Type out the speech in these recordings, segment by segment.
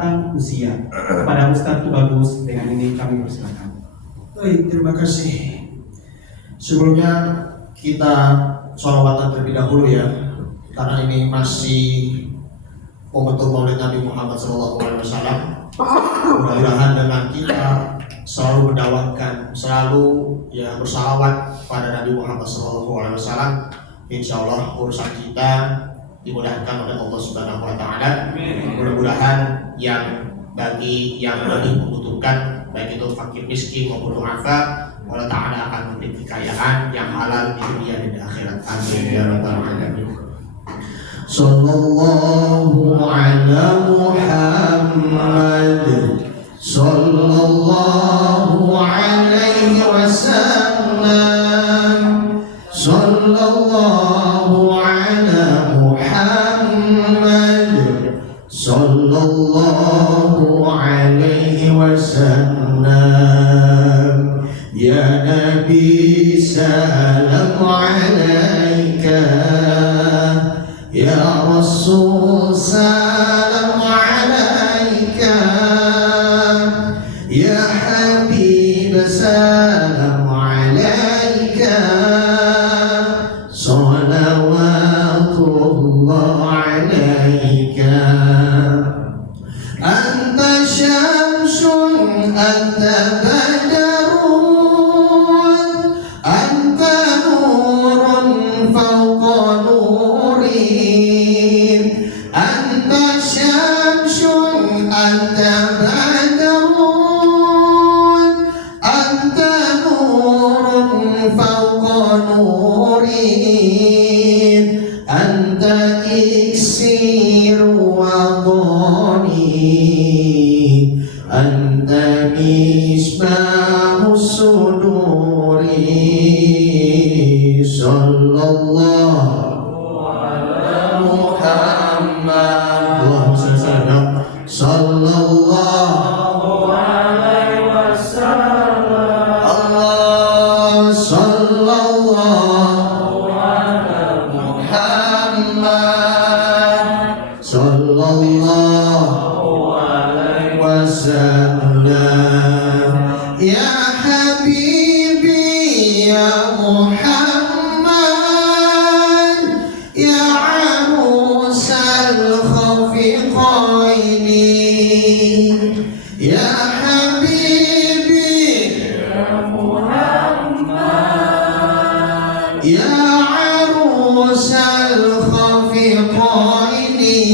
tentang usia. Kepada Ustadz Tubagus, dengan ini kami persilakan. Baik, terima kasih. Sebelumnya kita sholawatan terlebih dahulu ya, karena ini masih momentum Maulid Nabi Muhammad SAW. Mudah-mudahan dengan kita selalu mendakwahkan, selalu ya bersalawat pada Nabi Muhammad SAW, insya Allah urusan kita dimudahkan oleh Allah Subhanahu Wa Taala. Mudah-mudahan yang bagi yang lebih membutuhkan, baik itu fakir miskin maupun du'afa, Allah Ta'ala akan memberi kekayaan yang halal di dunia dan di akhirat. Amin ya rabbal alamin. Sallallahu ala Muhammad, sallallahu alaihi wasallam, sallallahu ala Muhammad, sallallahu alaihi wasallam. Ya Nabi salam alaika, ya Rasul salam alaika, ya Habib salam alaika, salawatullah alaika. Anta syamsun, anta badarun, anta nurun fawqa nurin. Anta syamsun, anta badarun, anta nurun fawqa nurin. Anta iksir wa dhani, anta misbahus suduri. Sallallahu ala Muhammad, Allahumma salli ala sallallahu alaihi wasallam. Allah sallallahu ala Muhammad, sallallahu alaihi wasallam. Ya Habibi ya Muhammad, ya arusal khafiqaini, ya Habibi ya Muhammad, ya arusal khafiqaini,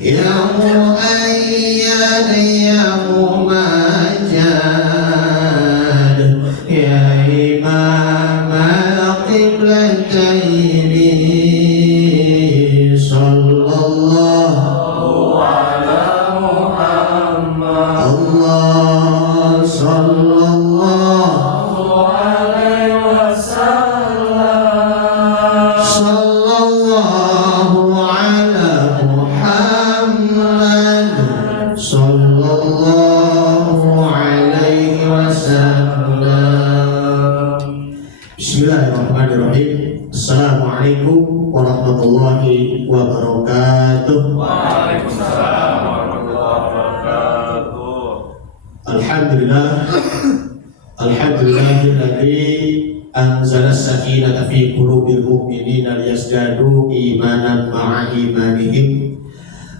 ya muayyad ya mumajjad, ya imam al-qiblataini. Sallallahu ala Muhammad, Allah sallallahu alaihi wasallam. Sallallahu ala Muhammad, sallallahu alaihi wasallam. Bismillahirrahmanirrahim. Assalamualaikum warahmatullahi wabarakatuh. Waalaikumsalam warahmatullahi wabarakatuh. Alhamdulillah, alhamdulillahilladzi anzala as-sakinata fi qulubil mu'minina liyazdadu imanan ma'a imanihim.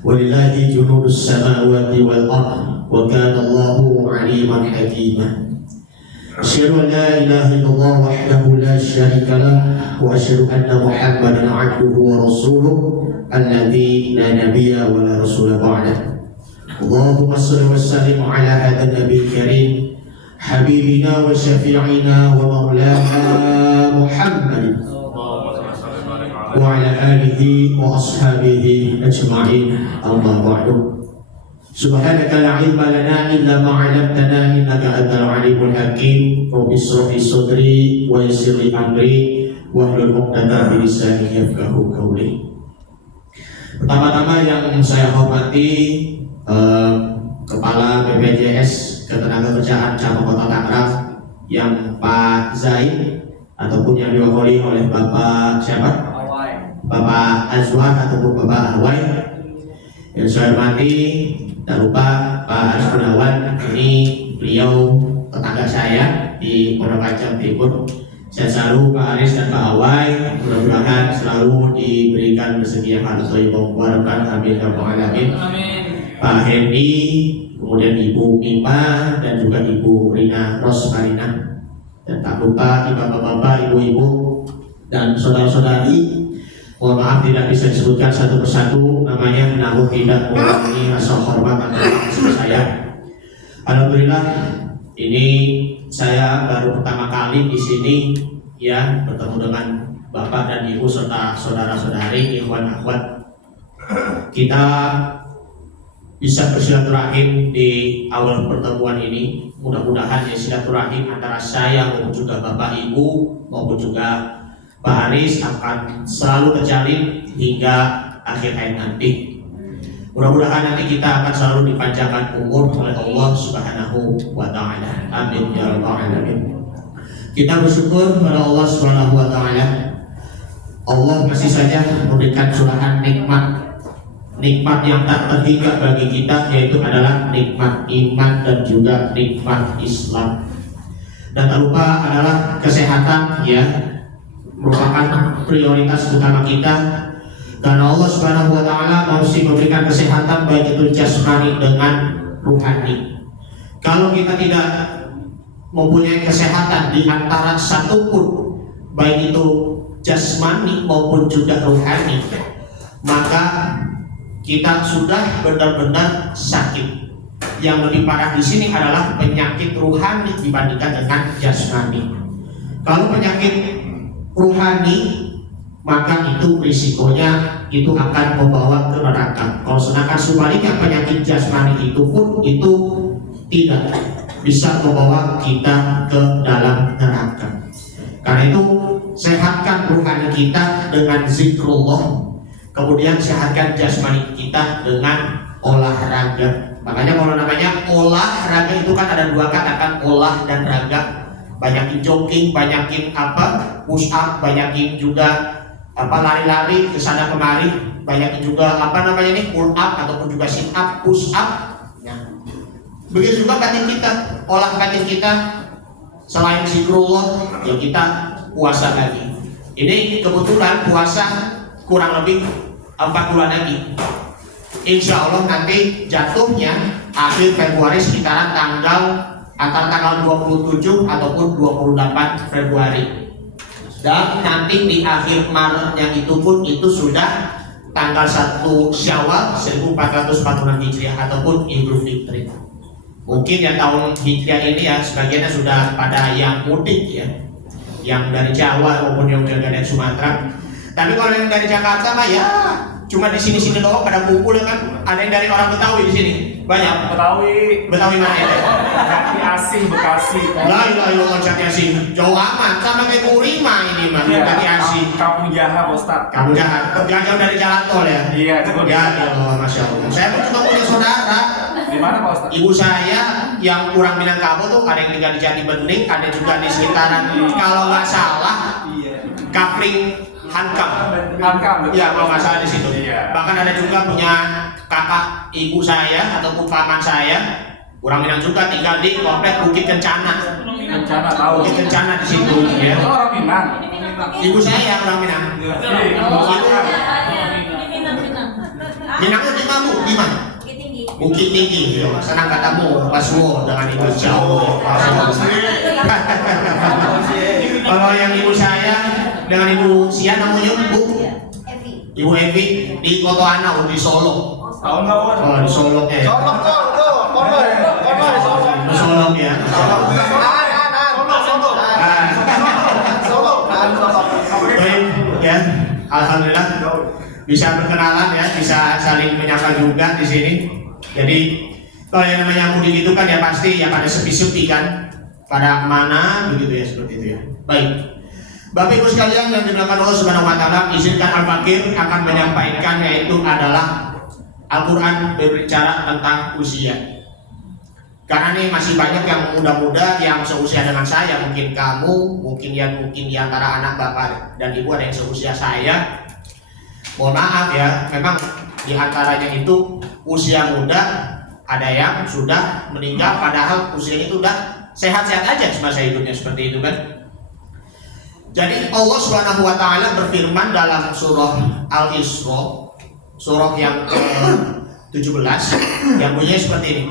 Walillahi junudus samawati wal ardh wa kana Allahu 'aliman hakima. Asyhadu an la ilaha illallah wahdahu la syarika lah wa asyhadu anna Muhammadan 'abduhu wa rasuluh alladzi la nabiyya wa la rasula ba'dah. Allahumma shalli wa sallim ala hadzal nabiyil karim habibina wa syafi'ina wa maulana Muhammad wa ala alihi wa ashabihi ajma'in. Amma ba'du. Subhanaka la ilma lana illa ma 'allamtana innaka antal alimul hakim. Rabbi shrah li sadri wa yassir li amri wahlul 'uqdatam min lisani yafqahu qawli. Pertama-tama yang saya hormati Kepala BPJS Ketenagakerjaan Cabang Kota Tangerang yang Pak Zaid ataupun yang diwakili oleh Bapak siapa? Bapak Azwar ataupun Bapak Alwai. Yang saya hormati, tak lupa Pak Aris Gunawan, ini beliau tetangga saya di Pondok Kacang Timur. Saya selalu Pak Aris dan Pak Awai, mudah-mudahan selalu diberikan rezeki yang harus dibawakan, amin ya rabbal alamin. Pak Hendy, kemudian Ibu Mima dan juga Ibu Rina Rosmarina, dan tak lupa bapak-bapak, ibu-ibu dan saudara-saudari. Mohon maaf tidak bisa disebutkan satu persatu namanya, namun tidak mengurangi rasa hormat dan kasih saya. Alhamdulillah, ini saya baru pertama kali di sini ya bertemu dengan bapak dan ibu serta saudara-saudari, ikhwan akhwat. Kita bisa bersilaturahim di awal pertemuan ini. Mudah-mudahan ya silaturahim antara saya maupun juga bapak ibu maupun juga Pak Aris akan selalu terjalin hingga akhir hayat nanti. Mudah-mudahan nanti kita akan selalu dipanjangkan umur oleh Allah Subhanahu wa Ta'ala. Amin ya rabbal alamin. Kita bersyukur kepada Allah Subhanahu wa Ta'ala. Allah masih saja memberikan curahan nikmat yang tak terhingga bagi kita, yaitu adalah nikmat iman dan juga nikmat Islam. Dan tak lupa adalah kesehatan ya, merupakan prioritas utama kita, karena Allah Subhanahu wa Ta'ala masih memberikan kesehatan baik itu jasmani dengan ruhani. Kalau kita tidak mempunyai kesehatan di antara satu pun, baik itu jasmani maupun juga ruhani, maka kita sudah benar-benar sakit. Yang lebih parah di sini adalah penyakit ruhani dibandingkan dengan jasmani. Kalau penyakit ruhani, maka itu risikonya itu akan membawa ke neraka. Kalau sedangkan sebaliknya penyakit jasmani itu pun itu tidak bisa membawa kita ke dalam neraka. Karena itu sehatkan ruhani kita dengan zikrullah, kemudian sehatkan jasmani kita dengan olahraga. Makanya kalau namanya olahraga itu kan ada dua kata kan, olah dan raga. Banyakin jogging, banyakin push up, banyakin juga lari-lari ke sana kemari, banyakin juga pull up ataupun juga sit up, push up. Nah, begitu juga batin kita, olah batin kita. Selain zikrullah, ya kita puasa lagi. Ini kebetulan puasa kurang lebih 4 bulan lagi. Insya Allah nanti jatuhnya akhir Februari sekitaran antara tanggal 27 ataupun 28 Februari. Dan nanti di akhir Maretnya itu pun itu sudah tanggal 1 Syawal 1446 Hijriah ataupun Idul Fitri. Mungkin ya tahun Hijriah ini ya sebagiannya sudah pada yang mudik ya, yang dari Jawa maupun yang dari Sumatera. Tapi kalau yang dari Jakarta mah ya cuma di sini-sini doang pada kumpul ya kan. Ada yang dari orang Betawi di sini. Banyak. Betawi mana ya? Jati Asih, Bekasi. La ilaha illallah, Jati Asih. Jauh amat, sama kayak Burima ini mah. Jati Asih. Kampung Jaha, Ustaz. Kampung Jaha. Jauh dari jalan tol ya? Iya, Ya Allah, Masya Allah. Saya pun juga punya saudara. Di mana Pak Ustaz? Ibu saya yang kurang Minangkabau tuh ada yang tinggal di Jati Bening, ada juga di sekitaran kalau nggak salah Kapling Hankam. Ya, kalau nggak salah di situ. Iya. Bahkan ada juga punya kakak ibu saya ataupun paman saya, kurang Minang juga, tinggal di komplek Bukit Kencana. Kencana tahu. Bukit Kencana di situ. Ya. Itu orang Minang. Ibu saya orang Minang. Minang itu di mana? Di mana? Bukit Tinggi. Senang katamu, Paswo dengan ibu jauh. Kalau yang ibu saya dengan ibu Sia namanya Ibu Evi di Kotoana di Solo. Tahun berapa? Oh, di Solo ya. Di Solo ya. Baik ya, alhamdulillah bisa berkenalan ya, bisa saling menyapa juga di sini. Jadi kalau yang namanya mudik itu kan ya pasti ya pada sepi-sepi kan, pada mana begitu ya, seperti itu ya. Baik, Bapak Ibu sekalian yang dimuliakan Allah Subhanahu wa Ta'ala, izinkan Al-Fakir akan menyampaikan yaitu adalah Al-Quran berbicara tentang usia. Karena ini masih banyak yang muda-muda yang seusia dengan saya, mungkin kamu, mungkin di antara anak bapak dan ibu ada yang seusia saya. Mohon maaf ya, memang di antaranya itu usia muda, ada yang sudah meninggal padahal usianya itu udah sehat-sehat aja semasa hidupnya, seperti itu kan. Jadi Allah Subhanahu wa taala berfirman dalam surah Al-Isra, surah yang ke-17 yang bunyinya seperti ini.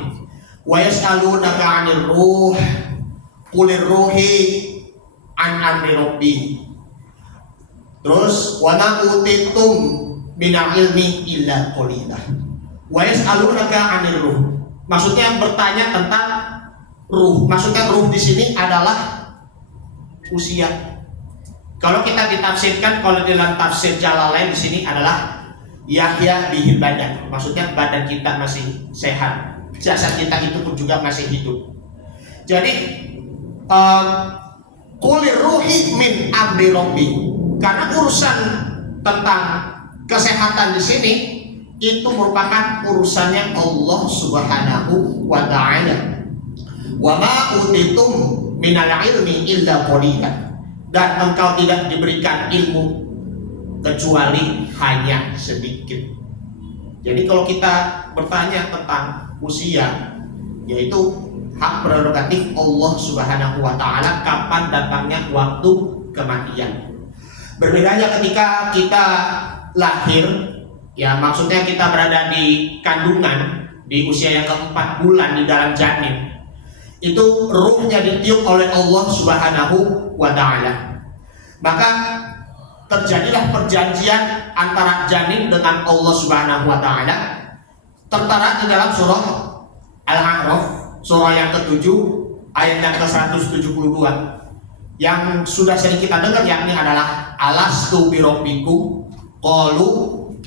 Wa yas'alunaka 'anir ruh qulir ruhi an amri rabbi. Terus wa ma utitum minal ilmi illa qalila. Wa yas'alunaka 'anir ruh. Maksudnya bertanya tentang ruh. Maksudnya ruh di sini adalah usia. Kalau kita ditafsirkan, kalau dalam tafsir Jalalain di sini adalah yahya bihil badan. Maksudnya badan kita masih sehat, jasad kita itu pun juga masih hidup. Jadi kulir ruhi min amri rabbi. Karena urusan tentang kesehatan di sini itu merupakan urusannya Allah Subhanahu wa taala. Wa ma utitum minal ilmi illa qalilan. Dan engkau tidak diberikan ilmu kecuali hanya sedikit. Jadi kalau kita bertanya tentang usia, yaitu hak prerogatif Allah Subhanahu wa taala kapan datangnya waktu kematian. Berbedanya ketika kita lahir, ya maksudnya kita berada di kandungan di usia yang ke-4 bulan di dalam janin. Itu ruhnya ditiup oleh Allah Subhanahu wa taala. Maka terjadilah perjanjian antara janin dengan Allah Subhanahu wa taala. Tertera di dalam surah Al-A'raf, surah yang ke-7 ayat yang ke-172. Yang sudah sering kita dengar yakni adalah alastu birabbikum qalu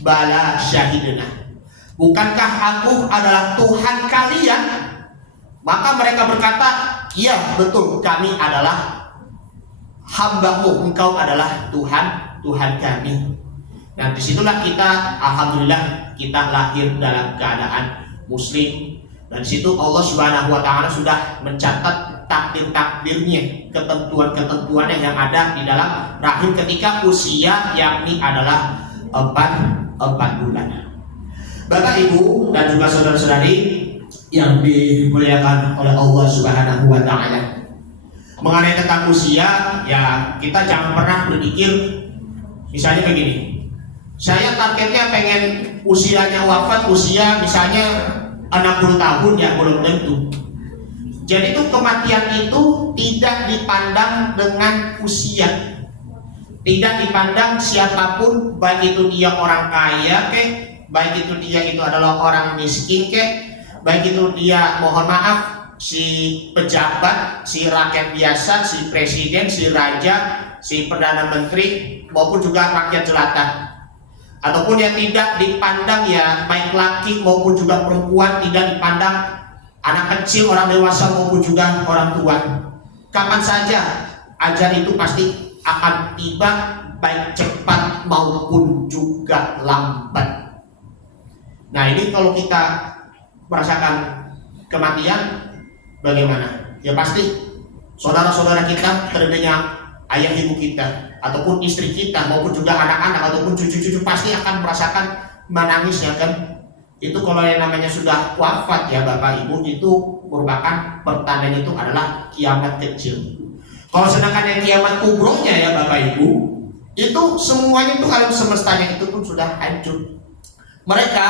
bala syahidna. Bukankah aku adalah Tuhan kalian? Maka mereka berkata, iya betul, kami adalah hamba-Mu, engkau adalah Tuhan kami. Nah disitulah kita, alhamdulillah kita lahir dalam keadaan muslim. Dan disitu Allah Subhanahu wa taala sudah mencatat takdir-takdirnya, ketentuan-ketentuannya yang ada di dalam rahim ketika usia yakni adalah 4 bulan. Bapak, Ibu dan juga saudara-saudari yang dimuliakan oleh Allah Subhanahu wa taala. Mengenai tentang usia, ya kita jangan pernah berpikir misalnya begini. Saya targetnya pengen usianya wafat usia misalnya 60 tahun, ya belum tentu. Jadi itu kematian itu tidak dipandang dengan usia. Tidak dipandang siapapun, baik itu dia orang kaya kek, baik itu dia itu adalah orang miskin kek, baik itu dia mohon maaf si pejabat, si rakyat biasa, si presiden, si raja, si perdana menteri maupun juga rakyat jelata. Ataupun yang tidak dipandang ya baik laki maupun juga perempuan, tidak dipandang anak kecil, orang dewasa maupun juga orang tua. Kapan saja ajal itu pasti akan tiba, baik cepat maupun juga lambat. Nah ini kalau kita merasakan kematian bagaimana? Ya pasti saudara-saudara kita, terlebihnya ayah ibu kita ataupun istri kita maupun juga anak-anak ataupun cucu-cucu pasti akan merasakan menangisnya kan. Itu kalau yang namanya sudah wafat ya Bapak Ibu, itu merupakan pertandaan itu adalah kiamat kecil. Kalau sedangkan yang kiamat kubronya ya Bapak Ibu, itu semuanya itu alam semestanya itu pun sudah hancur. Mereka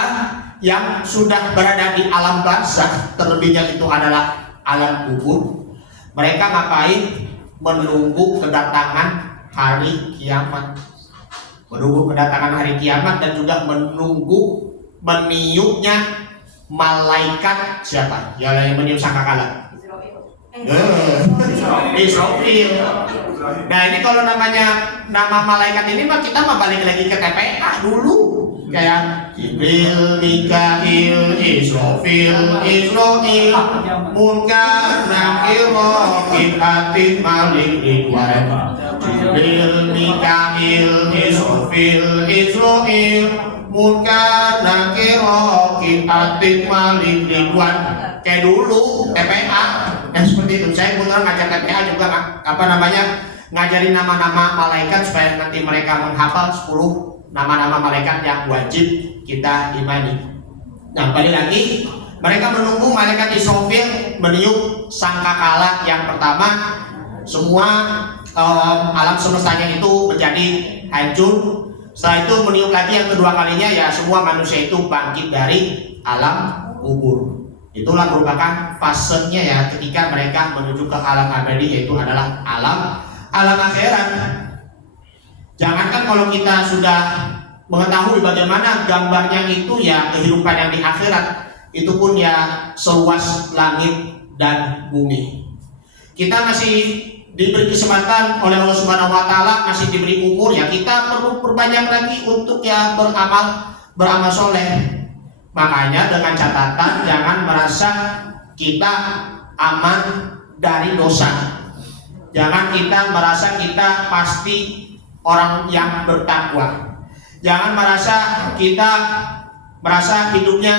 yang sudah berada di alam barzakh, terlebihnya itu adalah alam kubur, mereka ngapain? Menunggu kedatangan hari kiamat, menunggu kedatangan hari kiamat dan juga menunggu meniupnya malaikat siapa? Ya yang meniup sangkakala. Israfil. Nah ini kalau nama malaikat ini mah kita mah balik lagi ke TPA dulu. Kayak Jibril, Mikail, Israfil, Israil, Munkar, Nakir, Atid, Malik, Ridwan. Jibril, Mikail, Israfil, Israil, Munkar, Nakir, Atid, Malik, Ridwan. Kayak dulu TPA yang seperti itu. Saya benar ngajar TPA juga ngajarin nama-nama malaikat supaya nanti mereka menghafal 10 nama-nama malaikat yang wajib kita imani. Nah, balik lagi, mereka menunggu malaikat Israfil meniup sangkakala yang pertama. Semua alam semestanya itu menjadi hancur. Setelah itu meniup lagi yang kedua kalinya, ya semua manusia itu bangkit dari alam kubur. Itulah merupakan fasenya ya ketika mereka menuju ke alam abadi, yaitu adalah alam akhirat. Jangankan kalau kita sudah mengetahui bagaimana gambarnya itu ya kehidupan yang di akhirat, itu pun ya seluas langit dan bumi. Kita masih diberi kesempatan oleh Allah Subhanahu wa taala, masih diberi umur ya, kita perlu perbanyak lagi untuk ya beramal soleh. Makanya dengan catatan jangan merasa kita aman dari dosa. Jangan kita merasa kita pasti orang yang bertakwa. Jangan kita merasa hidupnya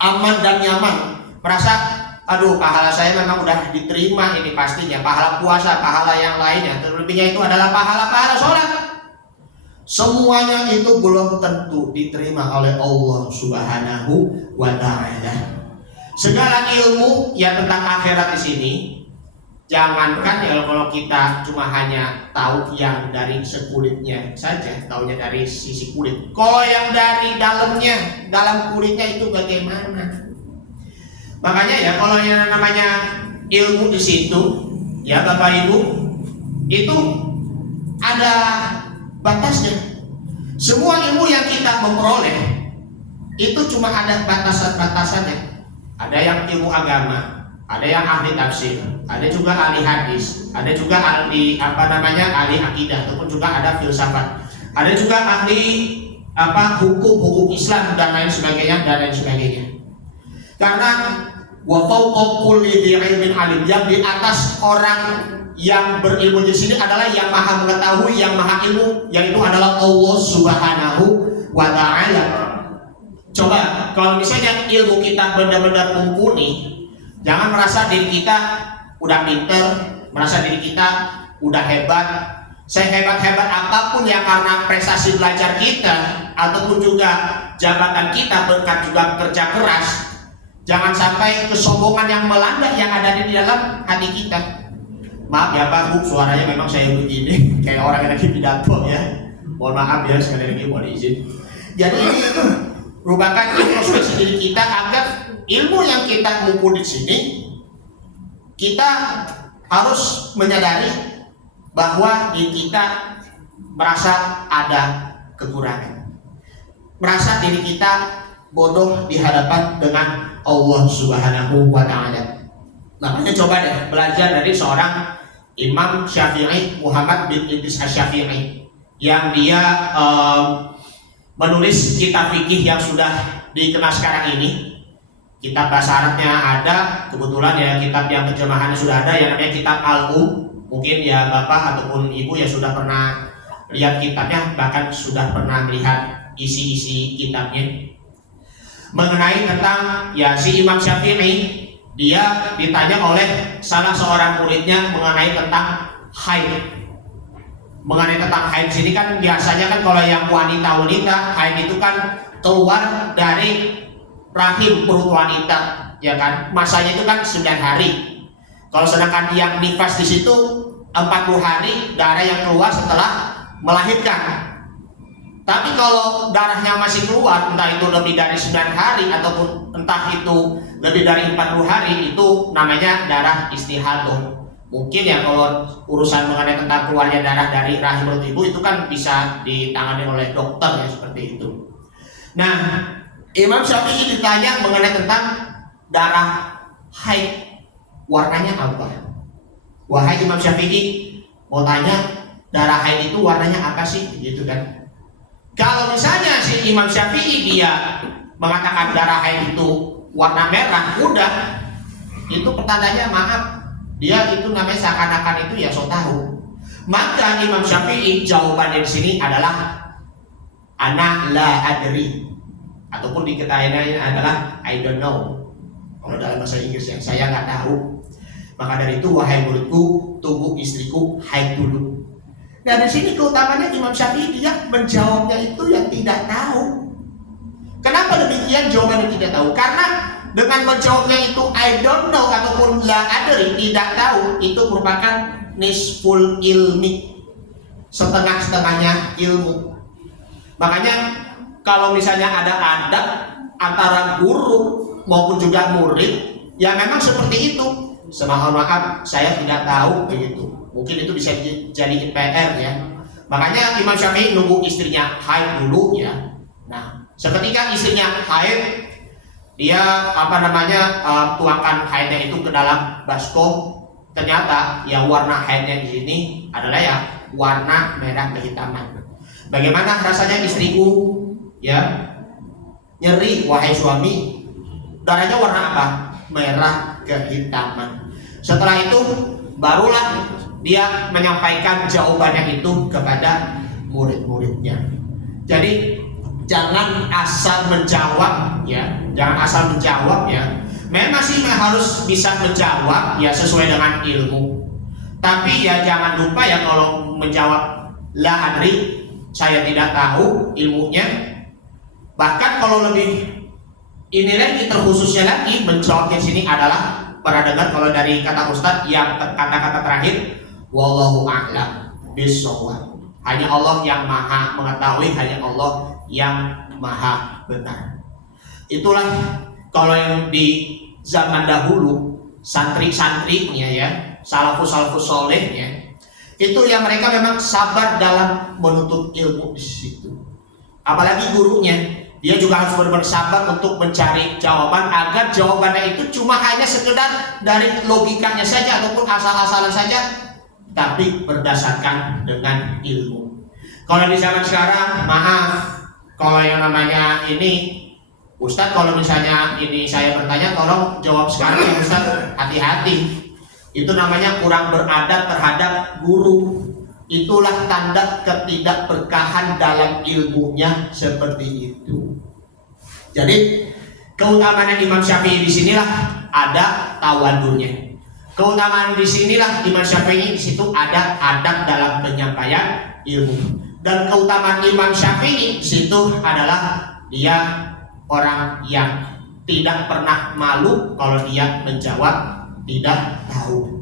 aman dan nyaman, merasa aduh pahala saya memang udah diterima ini pastinya, pahala puasa, pahala yang lainnya, terlebihnya itu adalah pahala sholat. Semuanya itu belum tentu diterima oleh Allah Subhanahu wa taala. Segala ilmu yang tentang akhirat di sini, jangankan ya kalau kita cuma hanya tahu yang dari sekulitnya saja, taunya dari sisi kulit. Kalau yang dari dalamnya, dalam kulitnya itu bagaimana? Makanya ya kalau yang namanya ilmu di situ, ya Bapak Ibu, itu ada batasnya. Semua ilmu yang kita memperoleh itu cuma ada batasan-batasannya. Ada yang ilmu agama, ada yang ahli tafsir, ada juga ahli hadis, ada juga ahli ahli akidah, ataupun juga ada filsafat, ada juga ahli hukum Islam dan lain sebagainya. Karena wa fawqa kulli dzi ilmin alim, yang di atas orang yang berilmu di sini adalah yang maha mengetahui, yang maha ilmu, yaitu adalah Allah Subhanahu wa taala. Coba kalau misalnya ilmu kita benar-benar mumpuni, jangan merasa diri kita udah pinter, merasa diri kita udah hebat. Sehebat-hebat apapun ya karena prestasi belajar kita ataupun juga jabatan kita berkat juga kerja keras, jangan sampai kesombongan yang melanda yang ada di dalam hati kita. Maaf ya Pak Bu, suaranya memang saya begini kayak orang yang lagi pidato ya. Mohon maaf ya, sekali lagi mohon izin. Jadi ini merupakan introspeksi diri kita agar ilmu yang kita mumpuni di sini, kita harus menyadari bahwa diri kita merasa ada kekurangan, merasa diri kita bodoh di hadapan dengan Allah Subhanahu wa taala. Makanya coba deh belajar dari seorang Imam Syafi'i, Muhammad bin Idris Asy-Syafi'i, yang dia menulis kitab fikih yang sudah dikenal sekarang ini. Kitab bahasa Arabnya ada, kebetulan ya kitab yang terjemahannya sudah ada, yang namanya kitab Al-Um. Mungkin ya Bapak ataupun Ibu ya sudah pernah lihat kitabnya, bahkan sudah pernah melihat isi-isi kitabnya. Mengenai tentang ya si Imam Syafi'i, dia ditanya oleh salah seorang muridnya mengenai tentang haid. Mengenai tentang haid sini kan biasanya kan kalau yang wanita haid itu kan keluar dari rahim perut wanita, ya kan? Masanya itu kan 9 hari. Kalau sedangkan yang nifas di situ 40 hari darah yang keluar setelah melahirkan. Tapi kalau darahnya masih keluar, entah itu lebih dari 9 hari ataupun entah itu lebih dari 40 hari, itu namanya darah istihadah. Mungkin ya kalau urusan mengenai tentang keluarnya darah dari rahim perut ibu itu kan bisa ditangani oleh dokter ya, seperti itu. Nah, Imam Syafi'i ditanya mengenai tentang darah haid, warnanya apa? Wahai Imam Syafi'i, mau tanya darah haid itu warnanya apa sih? Gitu kan. Kalau misalnya si Imam Syafi'i dia mengatakan darah haid itu warna merah, udah itu pertandanya maaf, dia itu namanya seakan-akan itu ya so tahu. Maka Imam Syafi'i jawabannya di sini adalah ana la adri, ataupun diketahuinya adalah I don't know. Kalau dalam bahasa Inggris yang saya nggak tahu. Maka dari itu wahai muridku, tunggu istriku haid dulu. Dan di sini keutamanya Imam Syafi'i dia menjawabnya itu yang tidak tahu. Kenapa demikian? Jawabannya tidak tahu. Karena dengan menjawabnya itu I don't know ataupun la adri, tidak tahu, itu merupakan nisful ilmi, setengah-setengahnya ilmu. Makanya kalau misalnya ada adab antara guru maupun juga murid, ya memang seperti itu. Semohon maaf, saya tidak tahu begitu. Mungkin itu bisa jadi PR ya. Makanya Imam Syafi'i nunggu istrinya haid dulu ya. Nah, seketika istrinya haid, dia tuangkan haidnya itu ke dalam baskom. Ternyata yang warna haidnya di sini adalah ya warna merah kehitaman. Bagaimana rasanya istriku? Ya, nyeri wahai suami. Darahnya warna apa? Merah kehitaman. Setelah itu barulah dia menyampaikan jawabannya itu kepada murid-muridnya. Jadi jangan asal menjawab ya, jangan asal menjawab ya. Memang sih harus bisa menjawab ya sesuai dengan ilmu. Tapi ya jangan lupa ya kalau menjawab la adri, saya tidak tahu ilmunya. Bahkan kalau lebih ini lagi terkhususnya lagi menjawab di sini adalah, pernah dengar kalau dari kata Ustadz yang kata-kata terakhir wallahu a'lam bishawab. Hanya Allah yang maha mengetahui, hanya Allah yang maha benar. Itulah kalau yang di zaman dahulu santri-santrinya ya, salafus solehnya, itu yang mereka memang sabar dalam menuntut ilmu di situ. Apalagi gurunya, dia juga harus benar-benar sabar untuk mencari jawaban agar jawabannya itu cuma hanya sekedar dari logikanya saja ataupun asal-asalan saja, tapi berdasarkan dengan ilmu. Kalau di zaman sekarang, maaf, kalau yang namanya ini Ustadz, kalau misalnya ini saya bertanya, tolong jawab sekarang ya Ustadz, hati-hati. Itu namanya kurang beradab terhadap guru. Itulah tanda ketidakberkahan dalam ilmunya seperti itu. Jadi keutamaan Imam Syafi'i di sinilah ada tawadurnya. Keutamaan di sinilah Imam Syafi'i di situ ada adab dalam penyampaian ilmu. Dan keutamaan Imam Syafi'i di situ adalah dia orang yang tidak pernah malu kalau dia menjawab tidak tahu.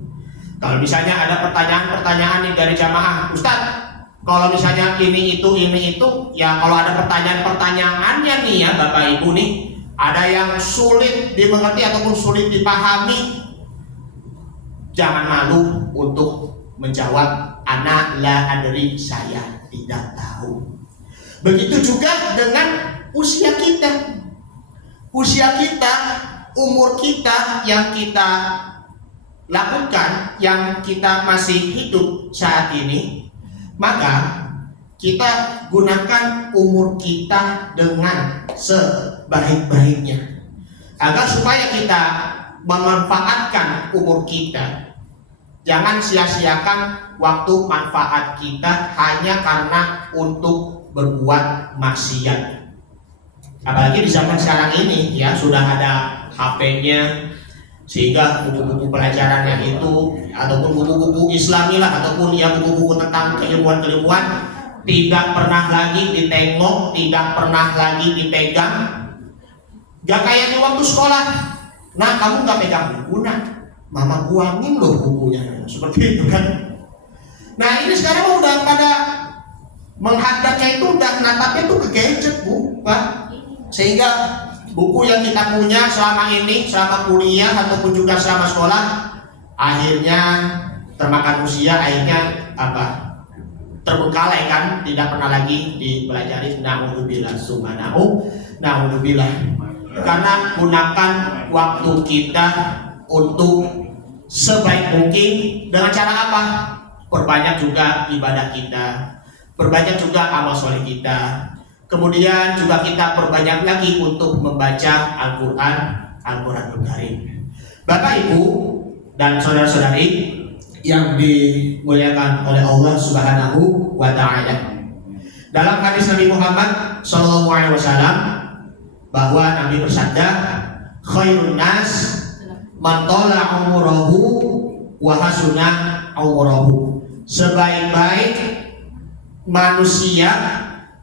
Kalau misalnya ada pertanyaan-pertanyaan nih dari jamaah, Ustadz, kalau misalnya ini itu, ya kalau ada pertanyaan-pertanyaannya nih ya Bapak Ibu nih, ada yang sulit dimengerti ataupun sulit dipahami, jangan malu untuk menjawab ana la adri, saya tidak tahu. Begitu juga dengan usia kita, umur kita yang kita lakukan, yang kita masih hidup saat ini, maka kita gunakan umur kita dengan sebaik-baiknya agar supaya kita memanfaatkan umur kita. Jangan sia-siakan waktu manfaat kita hanya karena untuk berbuat maksiat. Apalagi di zaman sekarang ini ya, sudah ada HP-nya, sehingga buku-buku pelajarannya itu ataupun buku-buku Islami lah, ataupun ya buku-buku tentang keilmuan-keilmuan tidak pernah lagi ditengok, tidak pernah lagi dipegang. Gak kayak di waktu sekolah. Nah, kamu gak pegang buku, nah mama buangin loh bukunya, seperti itu kan. Nah, ini sekarang udah pada menghadapnya itu, udah natapnya tuh ke gadget Bu, Pak. Sehingga buku yang kita punya selama ini, selama kuliah ataupun juga selama sekolah, akhirnya termakan usia, akhirnya terbengkalai kan, tidak pernah lagi dipelajari. Na'udzubillah subhanahu, na'udzubillah. Karena gunakan waktu kita untuk sebaik mungkin. Dengan cara apa? Perbanyak juga ibadah kita, perbanyak juga amal soleh kita. Kemudian juga kita perbanyak lagi untuk membaca Al-Quranul Karim. Bapak Ibu dan saudara-saudari yang dimuliakan oleh Allah Subhanahu wa Ta'ala, dalam hadis Nabi Muhammad SAW bahwa Nabi bersabda, khairun nas man tala umurahu wa hasuna umurahu. Sebaik-baik manusia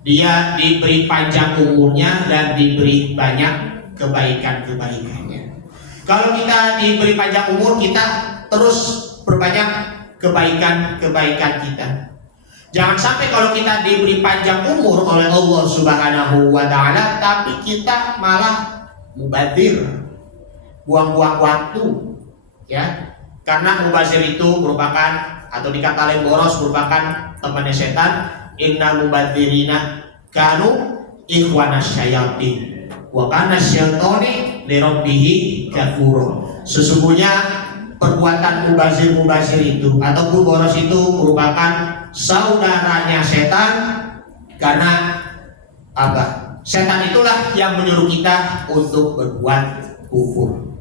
dia diberi panjang umurnya dan diberi banyak kebaikan-kebaikannya. Kalau kita diberi panjang umur, kita terus berbanyak kebaikan-kebaikan kita. Jangan sampai kalau kita diberi panjang umur oleh Allah Subhanahu wa taala tapi kita malah mubazir, buang-buang waktu, ya. Karena mubazir itu merupakan atau dikata lain boros merupakan temannya setan. Inna mubazirina kanu ikhwanas syayatin wa kana syaitani li rabbih kafur. Sesungguhnya perbuatan mubazir itu ataupun boros itu merupakan saudaranya setan, karena apa? Setan itulah yang menyuruh kita untuk berbuat kufur.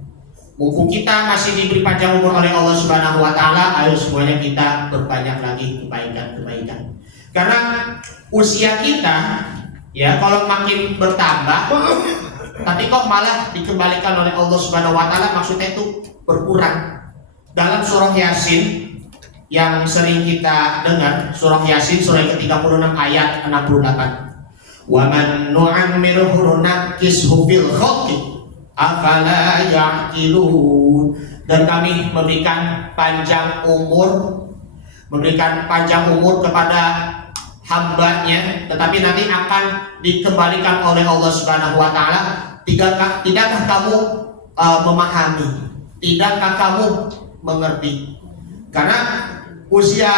Mumpung kita masih diberi panjang umur oleh Allah Subhanahu wa taala, ayo semuanya kita berbanyak lagi kebaikan-kebaikan. Karena usia kita ya kalau makin bertambah tapi kok malah dikembalikan oleh Allah Subhanahu wa taala, maksudnya itu berkurang. Dalam surah Yasin yang sering kita dengar, surah Yasin surah ke-36 ayat 68. Wa man nu'ammirhu nakkishu fil khalqi afala ya'qilun. Dan kami memberikan panjang umur kepada hambanya, tetapi nanti akan dikembalikan oleh Allah Subhanahu wa taala. Tidakkah kamu memahami? Tidakkah kamu mengerti? Karena usia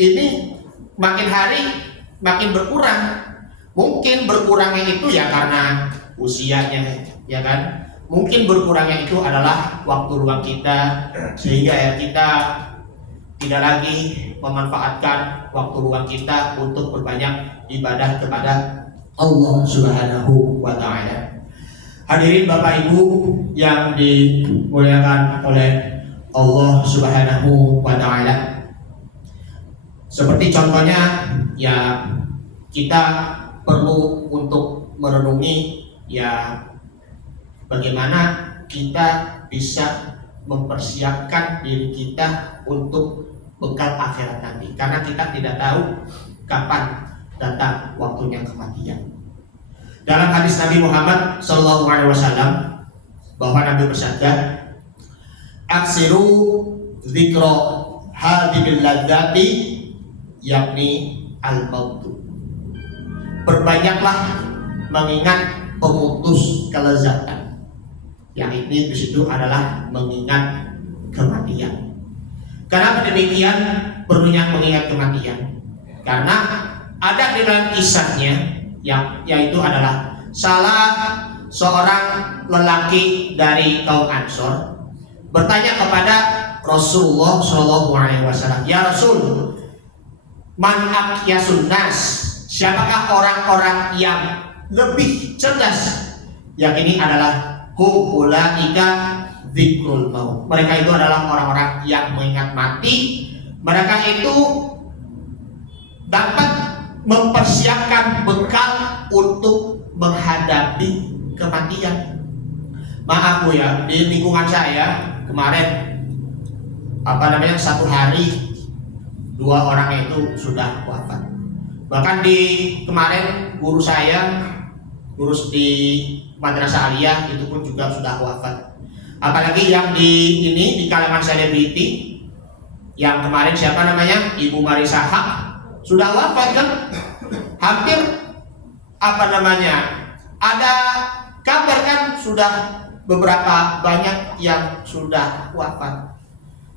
ini makin hari makin berkurang. Mungkin berkurangnya itu ya karena usianya, ya kan? Mungkin berkurangnya itu adalah waktu luang kita, sehingga ya kita tidak lagi memanfaatkan waktu luang kita untuk berbanyak ibadah kepada Allah Subhanahu wa taala. Hadirin Bapak Ibu yang dimuliakan oleh Allah Subhanahu wa taala. Seperti contohnya ya kita perlu untuk merenungi ya bagaimana kita bisa mempersiapkan diri kita untuk bekal akhirat nanti, karena kita tidak tahu kapan datang waktunya kematian. Dalam hadis Nabi Muhammad SAW bahwa Nabi bersabda, aksiru zikro hadibil ladzati yakni al-mautu. Perbanyaklah mengingat pemutus kelezatan. Yang ini di situ adalah mengingat kematian. Karena demikian perlunya mengingat kematian. Karena ada di dalam kisahnya yang yaitu adalah salah seorang lelaki dari kaum Ansor bertanya kepada Rasulullah SAW, ya Rasul, man aqyasun nas, siapakah orang-orang yang lebih cerdas? Yang ini adalah hum ulaika dzikrul maut. Mereka itu adalah orang-orang yang mengingat mati. Mereka itu dapat mempersiapkan bekal untuk menghadapi kematian. Maaf Bu ya, di lingkungan saya kemarin satu hari 2 orang itu sudah wafat. Bahkan di kemarin guru saya, guru di madrasah aliyah itu pun juga sudah wafat. Apalagi yang di kalangan selebriti yang kemarin siapa namanya, Ibu Marisa Haq sudah wafat kan? Hampir ada kabar kan sudah beberapa banyak yang sudah wafat.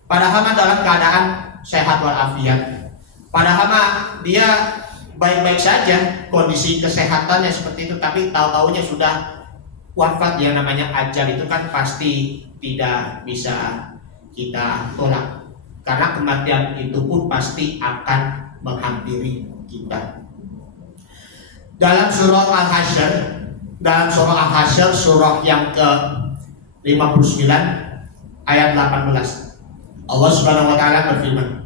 Padahal dalam keadaan sehat walafiat. Padahal dia baik-baik saja kondisi kesehatannya seperti itu, tapi tahu-taunya sudah wafat. Yang namanya ajal itu kan pasti tidak bisa kita tolak, karena kematian itu pun pasti akan menghampiri kita. Dalam surah Al-Hasyr, surah yang ke-59 ayat 18, Allah Subhanahu wa taala berfirman.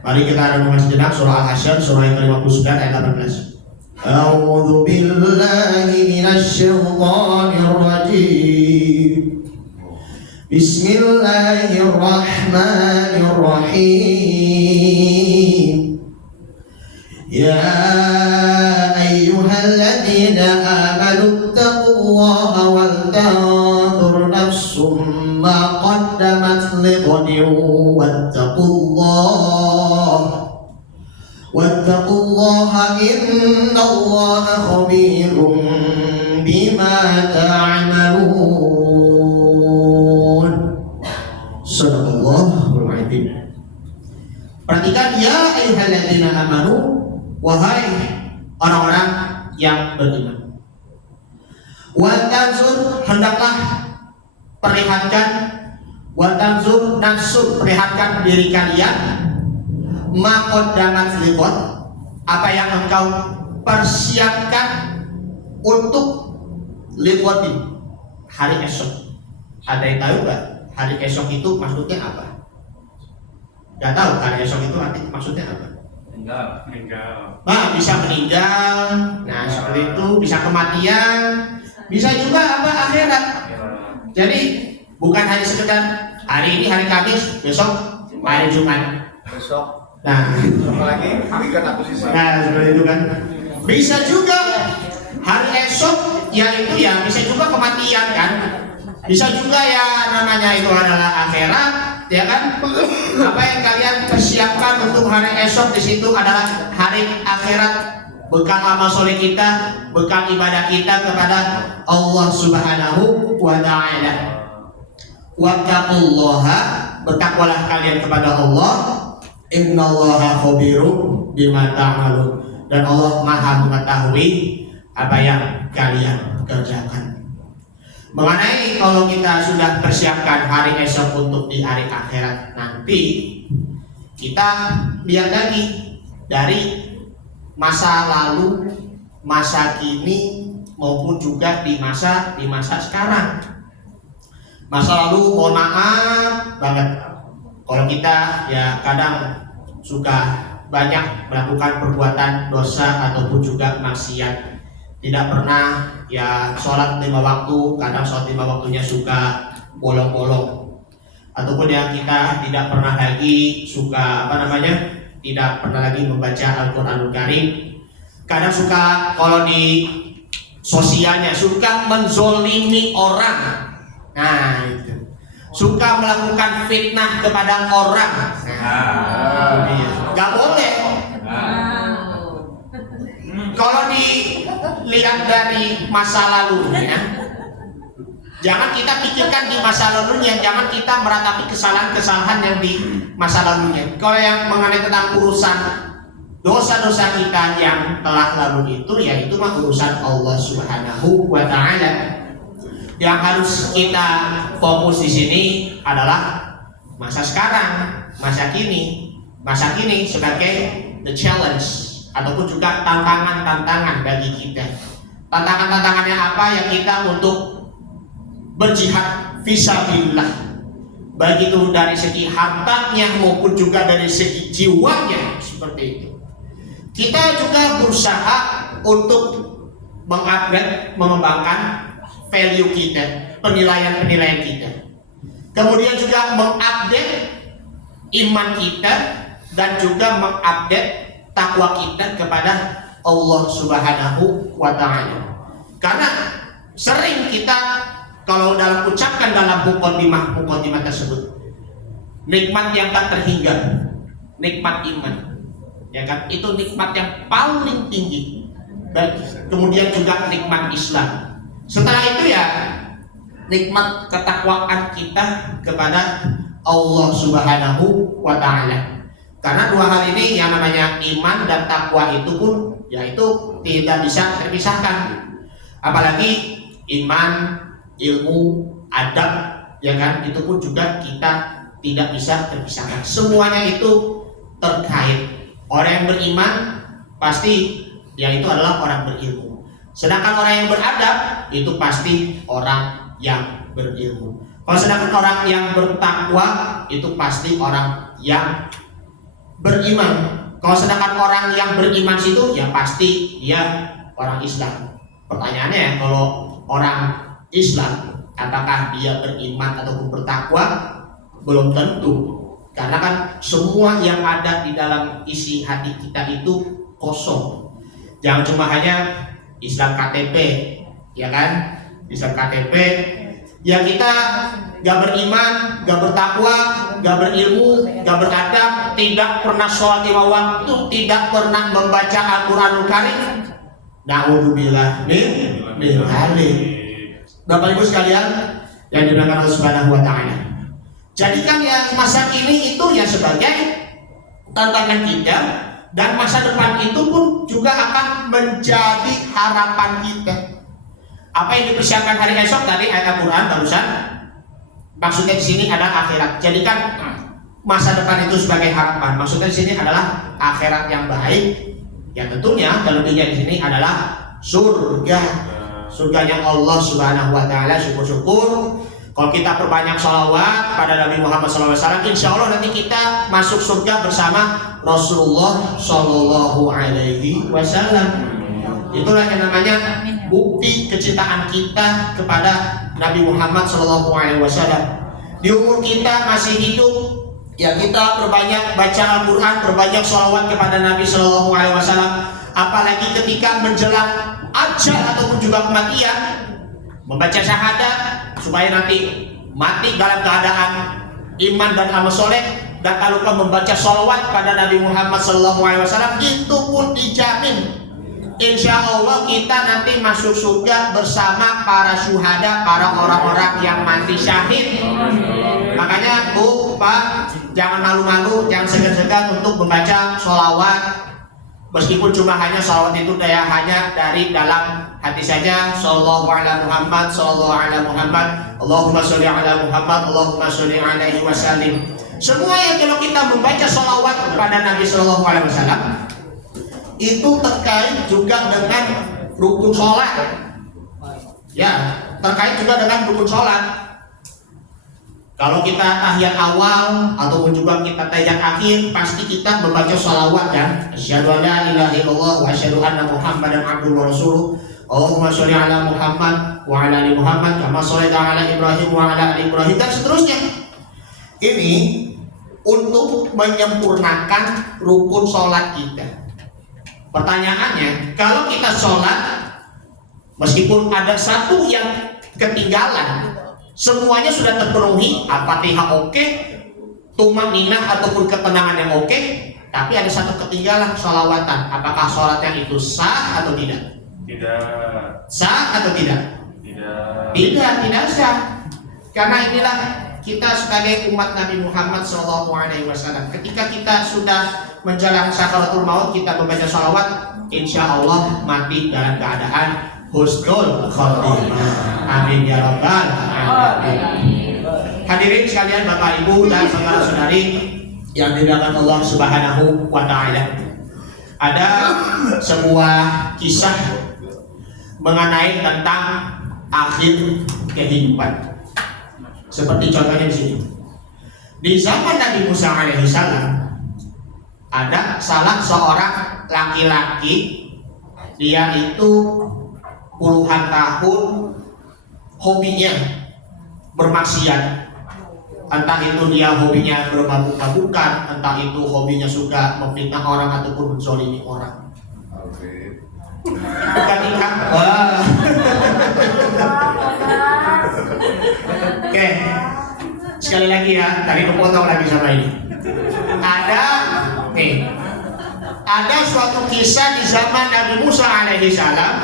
Mari kita renungkan sejenak surah Al-Hasyr surah yang ke-59 ayat 18. A'udzu billahi minasy syaithanir rajim. Bismillahirrahmanirrahim. Ya wattaqullaha wal tanzur nafsum ma qaddamat lighadin wattaqullaha innallaha khabirum bima ta'malun. Sadaqallahul adzim. Perhatikan ya ayyuhalladzina amanu, wahai orang-orang yang beriman. Wa tanzur, hendaklah perlihatkan, wa tanzur nafsu, perlihatkan diri kalian, ma qaddamat liqad, apa yang engkau persiapkan untuk liqad, hari esok. Ada yang tahu enggak hari esok itu maksudnya apa? Gak tahu hari esok itu arti maksudnya apa? Meninggal. Nah, bisa meninggal, nah seperti itu, bisa kematian, bisa juga apa akhirat. Jadi bukan hanya sekedar hari ini hari Kamis, besok hari Jumat. Besok Nah, lagi kan aku sisa. nah seperti itu kan. Bisa juga hari esok, yaitu ya bisa juga kematian kan. Bisa juga ya namanya itu adalah akhirat, ya kan? Apa yang kalian persiapkan untuk hari esok di situ adalah hari akhirat, bekal amal soleh kita, bekal ibadah kita kepada Allah Subhanahu wa Ta'ala. Wattaqullaha, bertakwalah kalian kepada Allah. Innallaha khabirum bima ta'malun, dan Allah Maha mengetahui apa yang kalian kerjakan. Mengenai kalau kita sudah persiapkan hari esok untuk di hari akhirat nanti, kita lihat lagi dari masa lalu, masa kini maupun juga di masa sekarang. Masa lalu mohon maaf banget kalau kita ya kadang suka banyak melakukan perbuatan dosa ataupun juga maksiat, tidak pernah ya sholat 5 waktu, kadang sholat 5 waktunya suka bolong-bolong, ataupun yang kita tidak pernah lagi suka tidak pernah lagi membaca Al-Quranul Karim, kadang suka kalau di sosialnya suka menzolimi orang, nah itu suka melakukan fitnah kepada orang, nggak boleh. Kalau dilihat dari masa lalunya, jangan kita pikirkan di masa lalunya, jangan kita meratapi kesalahan-kesalahan yang di masa lalunya. Kalau yang mengenai tentang urusan dosa-dosa kita yang telah lalu itu, ya itu mah urusan Allah Subhanahu wa Ta'ala. Yang harus kita fokus di sini adalah masa sekarang, masa kini sebagai the challenge ataupun juga tantangan-tantangan bagi kita. Tantangan-tantangannya apa? Yang kita untuk berjihad fisabilillah, baik itu dari segi hartanya maupun juga dari segi jiwanya, seperti itu. Kita juga berusaha untuk mengupgrade, mengembangkan value kita, penilaian-penilaian kita. Kemudian juga mengupdate iman kita dan juga mengupdate takwa kita kepada Allah Subhanahu wa Ta'ala. Karena sering kita kalau dalam ucapkan dalam muqaddimah tersebut, nikmat yang tak terhingga, nikmat iman, ya kan, itu nikmat yang paling tinggi. Dan kemudian juga nikmat Islam. Setelah itu ya nikmat ketakwaan kita kepada Allah Subhanahu wa Ta'ala. Karena dua hal ini yang namanya iman dan takwa itu pun yaitu tidak bisa terpisahkan. Apalagi iman, ilmu, adab, ya kan, itu pun juga kita tidak bisa terpisahkan. Semuanya itu terkait. Orang yang beriman pasti yaitu adalah orang berilmu. Sedangkan orang yang beradab itu pasti orang yang berilmu. Kalau sedangkan orang yang bertakwa itu pasti orang yang beriman. Kalau sedangkan orang yang beriman situ ya pasti dia orang Islam. Pertanyaannya ya, kalau orang Islam apakah dia beriman ataupun bertakwa? Belum tentu. Karena kan semua yang ada di dalam isi hati kita itu kosong. Jangan cuma hanya Islam KTP, ya kan? bisa KTP. Ya kita gak beriman, gak bertakwa, gak berilmu, gak beradab, tidak pernah sholat 5 waktu, tidak pernah membaca Al-Quranul Karim. Na'udzubillah min dzalik. Bapak Ibu sekalian yang dimuliakan Allah Subhanahu wa taala. Jadikan ya masa kini itu ya sebagai tantangan kita, dan masa depan itu pun juga akan menjadi harapan kita. Apa yang dipersiapkan hari esok tadi ayat Al-Quran barusan, maksudnya di sini adalah akhirat. Jadikan masa depan itu sebagai harapan. Maksudnya di sini adalah akhirat yang baik. Ya tentunya terlebihnya di sini adalah surga. Surganya Allah Subhanahu wa taala. Syukur-syukur kalau kita perbanyak sholawat pada Nabi Muhammad SAW, insya Allah nanti kita masuk surga bersama Rasulullah Shallallahu Alaihi Wasallam. Itulah yang namanya bukti kecintaan kita kepada Nabi Muhammad Shallallahu Alaihi Wasallam. Di umur kita masih hidup, ya kita perbanyak baca Al-Quran, perbanyak sholawat kepada Nabi Shallallahu Alaihi Wasallam. Apalagi ketika menjelang ajal ataupun juga kematian, membaca syahadat supaya nanti mati dalam keadaan iman dan amal soleh, dan tak lupa membaca sholawat pada Nabi Muhammad SAW. Itu pun dijamin insya Allah kita nanti masuk surga bersama para syuhada, para orang-orang yang mati syahid. Makanya Bu, Pak, jangan malu-malu, jangan segan-segan untuk membaca sholawat. Meskipun cuma hanya sholawat itu hanya dari dalam hati saja. Sallallahu ala Muhammad, sallallahu ala Muhammad, Allahumma sholli ala Muhammad, Allahumma sholli alaihi wasallim. Semua yang kalau kita membaca sholawat kepada Nabi Sallallahu Alaihi Wasallam itu terkait juga dengan rukun sholat. Ya, terkait juga dengan rukun sholat. Kalau kita tahiyat awal ataupun juga kita tahiyat akhir, pasti kita membaca sholawat kan. Asyhadu an la ilaha illallah wa asyhadu anna Muhammadan abduhu wa rasuluh. Allahumma sholli ala Muhammad wa ala ali Muhammad kama shallaita ala Ibrahim wa ala ali Ibrahim, dan seterusnya. Ini untuk menyempurnakan rukun sholat kita. Pertanyaannya, kalau kita sholat meskipun ada satu yang ketinggalan, semuanya sudah terpenuhi, Al-Fatihah oke, tumaninah ataupun ketenangan yang oke, tapi ada satu ketinggalan, sholawatan. Apakah sholatnya itu sah atau tidak? Tidak. Sah atau tidak? Tidak sah. Karena inilah kita sebagai umat Nabi Muhammad SAW. Ketika kita sudah menjalani sakaratul maut, kita membaca sholawat, insya Allah mati dalam keadaan husnul khotimah. Amin ya rabbal alamin. Hadirin sekalian, Bapak Ibu dan saudara-saudari yang dimuliakan Allah Subhanahu wa taala. Ada sebuah kisah mengenai tentang akhir kehidupan. Seperti contohnya di sini. Di zaman Nabi Musa alaihissalam, ada salah seorang laki-laki, dia itu puluhan tahun hobinya bermaksiat. Entah itu dia hobinya bermabuk-mabukan, entah itu hobinya suka memfitnah orang ataupun menzalimi orang. Ketika Oke, sekali lagi ya, tadi kepotong lagi sama ini. Ada suatu kisah di zaman Nabi Musa alaihissalam.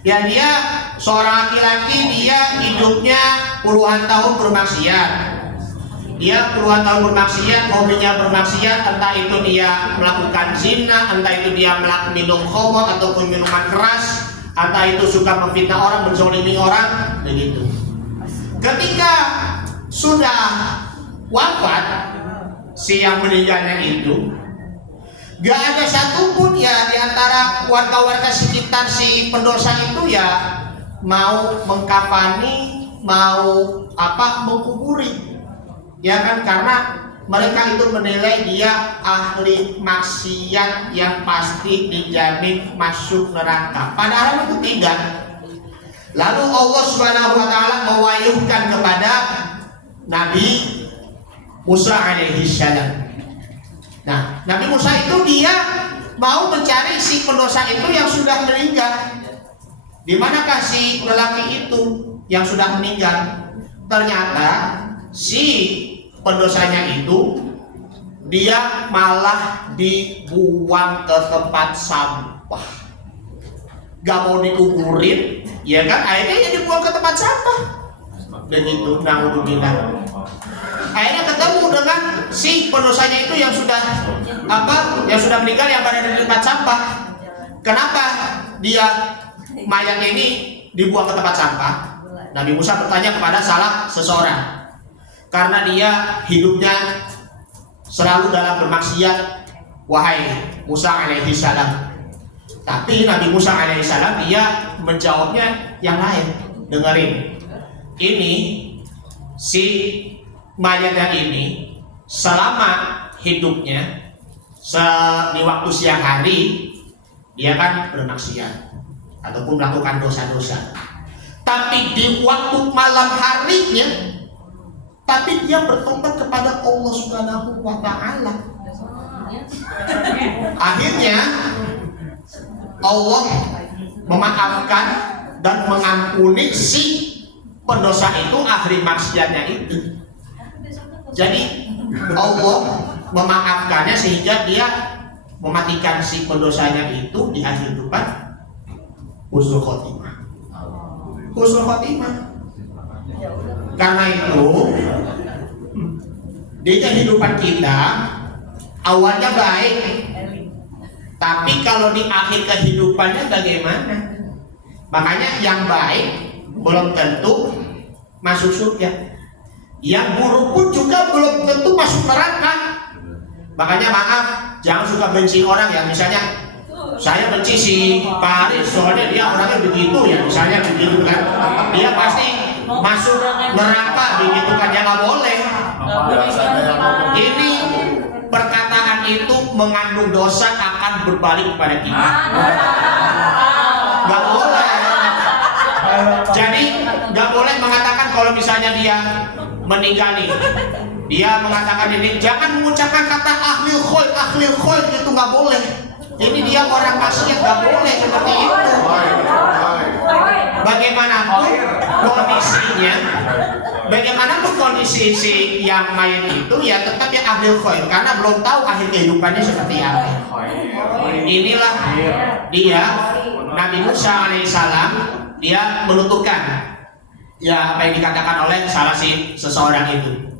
Ya, dia seorang laki-laki, dia hidupnya puluhan tahun bermaksiat. Dia puluhan tahun bermaksiat, hobinya bermaksiat, entah itu dia melakukan zina, entah itu dia minum khamr ataupun minuman keras, entah itu suka memfitnah orang, menzalimi orang, begitu. Ketika sudah wafat si yang meninggalnya itu, gak ada satupun ya di antara warga-warga sekitar si pendosa itu ya mau mengkafani, mau mengkuburi, ya kan, karena mereka itu menilai dia ahli maksiat yang pasti dijamin masuk neraka. Padahal itu tidak. Lalu Allah Subhanahu wa taala mewahyukan kepada Nabi Musa alaihissalam. Nah, Nabi Musa itu dia mau mencari si pendosa itu yang sudah meninggal. Di manakah si lelaki itu yang sudah meninggal? Ternyata si pendosanya itu dia malah dibuang ke tempat sampah. Gak mau dikuburin, ya kan? Akhirnya dia dibuang ke tempat sampah. Begitu, naudzubillah. Akhirnya ketemu dengan si pendosanya itu yang sudah meninggal, yang berada di tempat sampah. Kenapa dia mayat ini dibuang ke tempat sampah? Nabi Musa bertanya kepada salah seseorang, karena dia hidupnya selalu dalam bermaksiat, wahai Musa alaihi salam. Tapi Nabi Musa alaihi salam dia menjawabnya yang lain. Dengerin, ini si mayatnya ini selama hidupnya di waktu siang hari dia kan bermaksiat ataupun melakukan dosa-dosa. Tapi di waktu malam harinya, tapi dia bertobat kepada Allah Subhanahu wa Ta'ala. Akhirnya Allah memaafkan dan mengampuni si pendosa itu, ahli maksiatnya itu. Jadi Allah memaafkannya sehingga dia mematikan si pendosanya itu di akhir kehidupan husnul khotimah. Husnul khotimah. Karena itu di kehidupan kita awalnya baik, tapi kalau di akhir kehidupannya bagaimana? Makanya yang baik belum tentu masuk surga, yang buruk pun juga belum tentu masuk neraka. Makanya maaf, jangan suka benci orang ya. Misalnya saya benci si Pak Haris soalnya dia orangnya begitu ya, misalnya begitu kan, dia pasti masuk neraka begitu kan, ya nggak boleh. Ini perkataan itu mengandung dosa, akan berbalik kepada kita. Nggak boleh. Jadi nggak boleh mengatakan kalau misalnya dia meninggal nih, dia mengatakan ini, jangan mengucapkan kata ahlil khair itu nggak boleh. Ini dia orang maksiat, nggak boleh seperti itu. Bagaimanapun kondisi si yang mayat itu ya tetap yang ahlil khair, karena belum tahu akhir kehidupannya seperti apa. Inilah dia Nabi Musa alaihissalam, dia menuturkan ya apa yang dikatakan oleh salah si seseorang itu.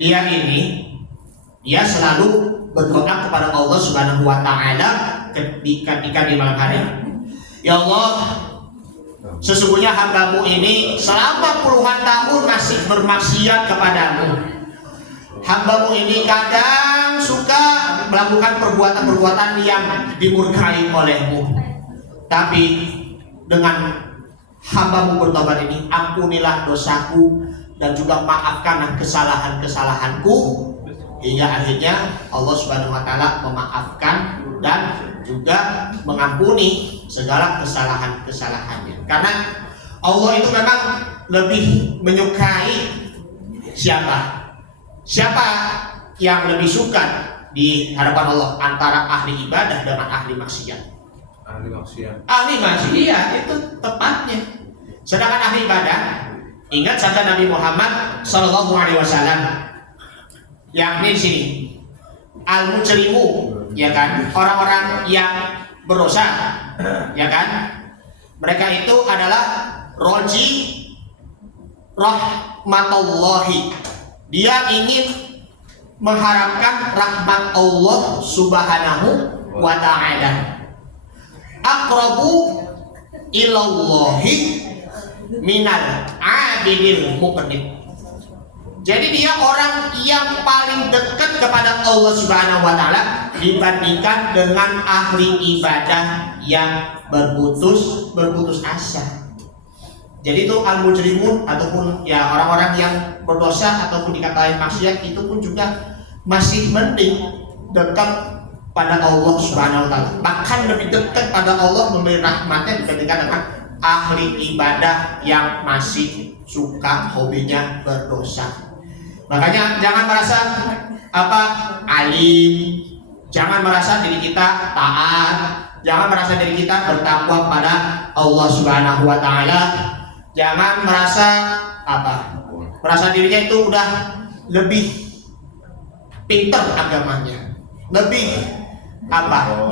Dia selalu berdoa kepada Allah Subhanahu wa Ta'ala ketika di malam hari. Ya Allah, sesungguhnya hambamu ini selama puluhan tahun masih bermaksiat kepadamu. Hambamu ini kadang suka melakukan perbuatan-perbuatan yang dimurkai olehmu. Tapi dengan hambamu bertobat ini, ampunilah dosaku dan juga maafkanlah kesalahan-kesalahanku, hingga akhirnya Allah Subhanahu wa Ta'ala memaafkan dan juga mengampuni segala kesalahan-kesalahannya. Karena Allah itu memang lebih menyukai siapa yang lebih suka di hadapan Allah antara ahli ibadah dengan ahli maksiat. Ahli maksiat itu tepatnya. Sedangkan ahli ibadah, ingat sabda Nabi Muhammad Sallallahu Alaihi Wasallam, yakni sini al-mujrimu, ya kan, orang-orang yang berdosa, ya kan, mereka itu adalah roji rahmatullahi, dia ingin mengharapkan rahmat Allah Subhanahu wa Ta'ala, aqrabu ilallahi minal abidil muqnid. Jadi dia orang yang paling dekat kepada Allah Subhanahu wa Ta'ala dibandingkan dengan ahli ibadah yang berputus asa. Jadi itu al-mujrimun ataupun ya orang-orang yang berdosa ataupun dikatain maksiat itu pun juga masih mending dekat pada Allah Subhanahu wa Ta'ala. Bahkan lebih dekat pada Allah, memberi rahmatnya dibandingkan dengan ahli ibadah yang masih suka hobinya berdosa. Makanya jangan merasa alim, jangan merasa diri kita taat, jangan merasa diri kita bertakwa pada Allah Subhanahu wa taala, jangan merasa merasa dirinya itu udah lebih pinter agamanya, lebih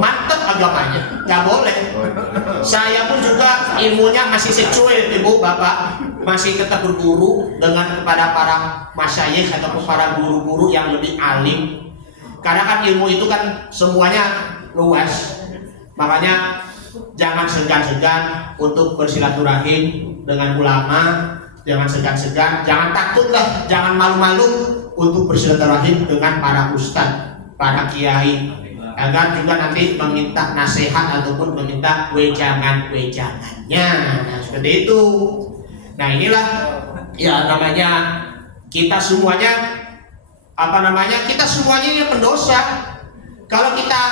mantep agamanya. Nggak boleh. Saya pun juga ilmunya masih secuil, ibu bapak, masih tetap berguru dengan kepada para masyayikh ataupun para guru-guru yang lebih alim. Karena kan ilmu itu kan semuanya luas, makanya jangan segan-segan untuk bersilaturahim dengan ulama, jangan segan-segan, jangan takutlah, jangan malu-malu untuk bersilaturahim dengan para ustadz, para kiai, agar juga nanti meminta nasihat ataupun meminta wejangan-wejangannya. Nah, seperti itu. Nah, inilah ya namanya kita semuanya kita semuanya ini pendosa. Kalau kita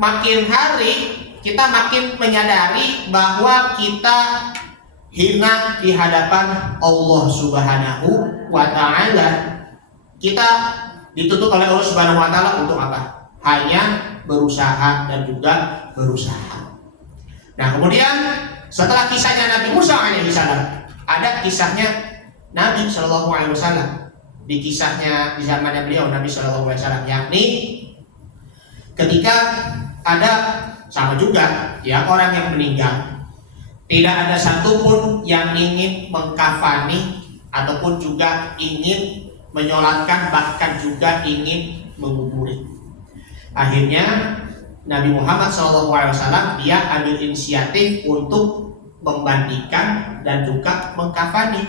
makin hari kita makin menyadari bahwa kita hina di hadapan Allah Subhanahu wa taala. Kita dituntut oleh Allah Subhanahu wa taala untuk apa? Hanya berusaha dan juga berusaha. Nah, kemudian setelah kisahnya Nabi Musa alaihissalam, ada kisahnya Nabi Shallallahu alaihi wasallam. Di kisahnya di zamannya beliau Nabi Shallallahu alaihi wasallam, yakni ketika ada sama juga ya orang yang meninggal, tidak ada satupun yang ingin mengkafani ataupun juga ingin menyolatkan, bahkan juga ingin menguburi. Akhirnya Nabi Muhammad SAW dia ambil inisiatif untuk membandikan dan juga mengkafani.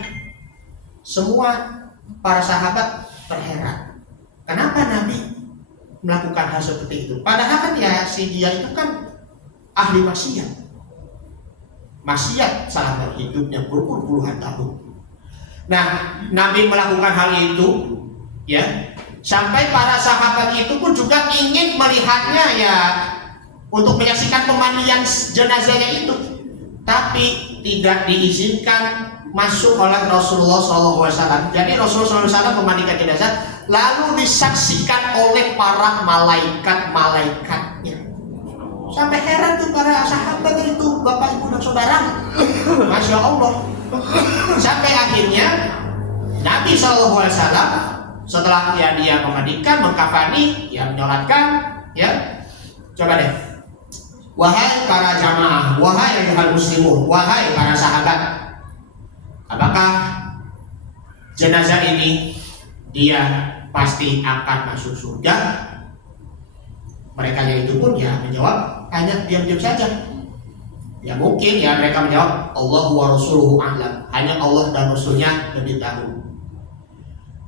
Semua para sahabat terheran, kenapa Nabi melakukan hal seperti itu? Padahal kan ya si dia itu kan ahli maksiat selama hidupnya berpuluh-puluhan tahun. Nah, Nabi melakukan hal itu ya sampai para sahabat itu pun juga ingin melihatnya ya untuk menyaksikan pemandian jenazahnya itu, tapi tidak diizinkan masuk oleh Rasulullah SAW. Jadi Rasulullah SAW memandikan jenazah lalu disaksikan oleh para malaikat-malaikatnya. Sampai heran tuh para sahabat itu, bapak ibu dan saudara, masya Allah. Sampai akhirnya Nabi SAW setelah dia memandikan, mengkafani, ya menyolatkan, ya coba deh, wahai para jamaah, wahai ayuhal muslimun, wahai para sahabat, apakah jenazah ini dia pasti akan masuk surga? Mereka itu pun ya menjawab hanya diam-diam saja. Ya mungkin ya mereka menjawab Allah wa rasuluhu a'lam, hanya Allah dan Rasulnya lebih tahu.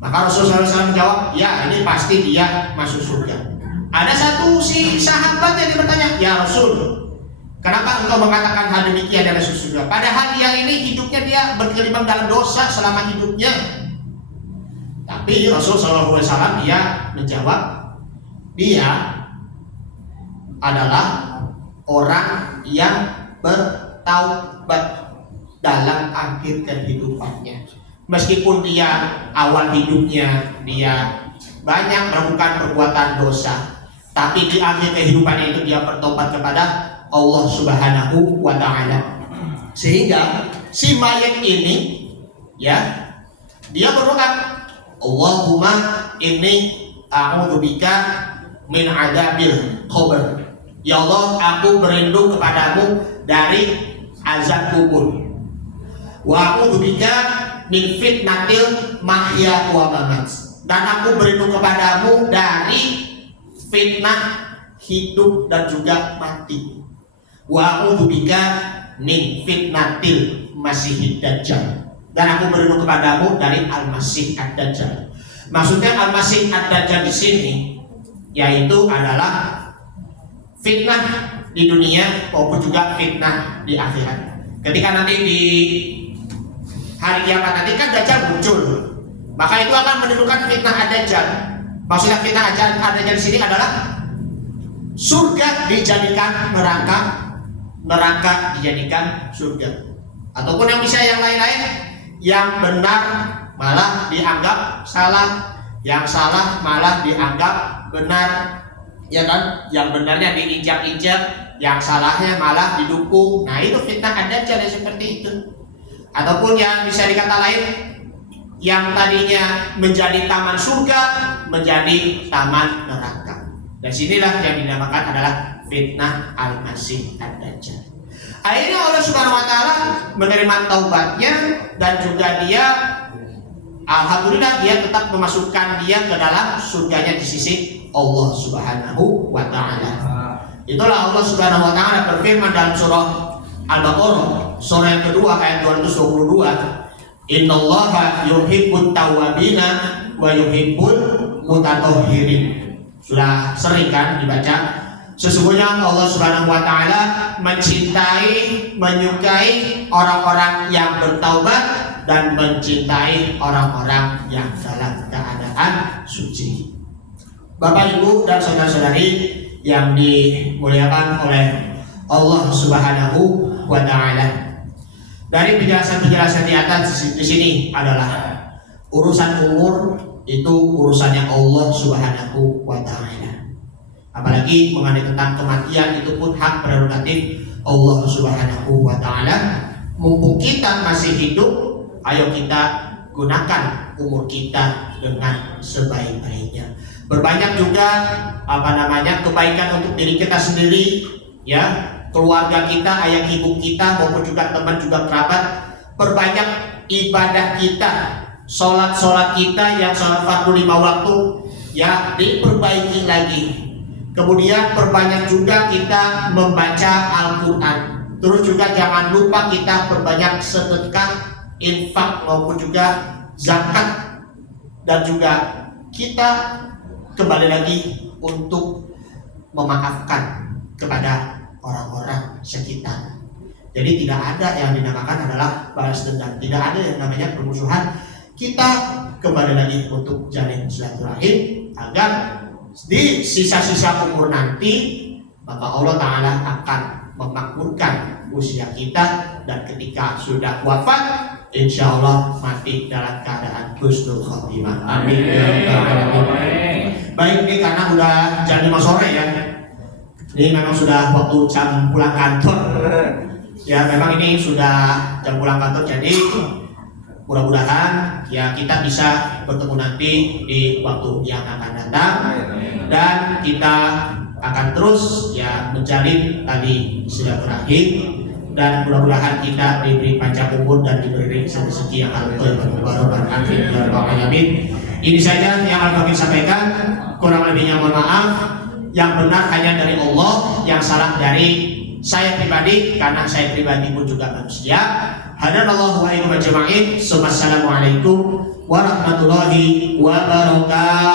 Maka Rasulullah SAW menjawab, ya ini pasti dia masuk surga. Ada satu si sahabat yang bertanya, ya Rasul, kenapa engkau mengatakan hal demikian dan masuk surga? Padahal dia ini hidupnya dia berkelimpang dalam dosa selama hidupnya. Tapi Rasulullah SAW dia menjawab, dia adalah orang yang bertaubat dalam akhir kehidupannya. Meskipun dia awal hidupnya dia banyak melakukan perbuatan dosa, tapi di akhir kehidupannya itu dia bertobat kepada Allah Subhanahu wa taala. Sehingga si mayat ini ya dia berdoa, Allahumma inni a'udzubika min adabil qabr. Ya Allah, aku berlindung kepadamu dari azab kubur. Wa a'udzubika min fitnatil mahya wa mamat. Dan aku berlindung kepadamu dari fitnah hidup dan juga mati. Wa a'udzubika min fitnatil masihid dajjal. Dan aku berlindung kepadamu dari al-masih ad-dajjal. Maksudnya al-masih ad-dajjal di sini yaitu adalah fitnah di dunia maupun juga fitnah di akhirat. Ketika nanti di hari kiamat nanti kan Dajjal muncul, maka itu akan menimbulkan fitnah ad-Dajjal. Maksudnya fitnah ad-Dajjal di sini adalah surga dijadikan neraka, neraka dijadikan surga, ataupun yang bisa yang lain-lain. Yang benar malah dianggap salah, yang salah malah dianggap benar, ya kan? Yang benarnya diinjak-injak, yang salahnya malah didukung. Nah itu fitnah ad-dajjal yang seperti itu. Ataupun yang bisa dikata lain, yang tadinya menjadi taman surga menjadi taman neraka. Dan sinilah yang dinamakan adalah fitnah al-masih ad-dajjal. Akhirnya Allah Subhanahu wa taala menerima taubatnya dan juga dia alhamdulillah dia tetap memasukkan dia ke dalam surganya di sisi Allah Subhanahu wa taala. Itulah Allah Subhanahu wa taala berfirman dalam surah Al-Baqarah surah yang kedua ayat 222, "Innallaha yuhibbut tawwabina wa yuhibbul mutatahhirin." Sudah sering kan dibaca? Sesungguhnya Allah Subhanahu wa taala mencintai, menyukai orang-orang yang bertaubat dan mencintai orang-orang yang dalam keadaan suci. Bapak, Ibu, dan saudara-saudari yang dimuliakan oleh Allah Subhanahu wa taala. Dari penjelasan-penjelasan di atas di sini adalah urusan umur itu urusannya Allah Subhanahu wa taala. Apalagi mengenai tentang kematian itu pun hak prerogatif Allah Subhanahu wa taala. Mumpung kita masih hidup, ayo kita gunakan umur kita dengan sebaik-baiknya. Berbanyak juga kebaikan untuk diri kita sendiri, ya, keluarga kita, ayah ibu kita maupun juga teman juga kerabat. Perbanyak ibadah kita, sholat kita yang sholat fardu 5 waktu, ya, diperbaiki lagi. Kemudian perbanyak juga kita membaca Al-Quran. Terus juga jangan lupa kita perbanyak sedekah, infak maupun juga zakat. Dan juga kita kembali lagi untuk memaafkan kepada orang-orang sekitar. Jadi tidak ada yang dinamakan adalah balas dendam, tidak ada yang namanya permusuhan. Kita kembali lagi untuk jalin silaturahim agar di sisa-sisa umur nanti maka Allah Ta'ala akan memakmurkan usia kita, dan ketika sudah wafat insya Allah mati dalam keadaan husnul khotimah. Amin. Baik, ini karena udah jam 5 sore ya, ini memang sudah waktu jam pulang kantor ya, memang ini sudah jam pulang kantor, jadi mudah-mudahan ya kita bisa bertemu nanti di waktu yang akan datang, dan kita akan terus ya menjalin tadi silaturahim, dan mudah-mudahan kita diberi panjang umur dan diberi rezeki yang alhamdulillah berbarokan. Amin ya rabbal alamin. Ini saja yang akan kami sampaikan, kurang lebihnya mohon maaf. Yang benar hanya dari Allah, yang salah dari saya pribadi, karena saya pribadi pun juga manusia. Hadanallahu wa iyyakum ajma'in. Wassalamualaikum warahmatullahi wabarakatuh.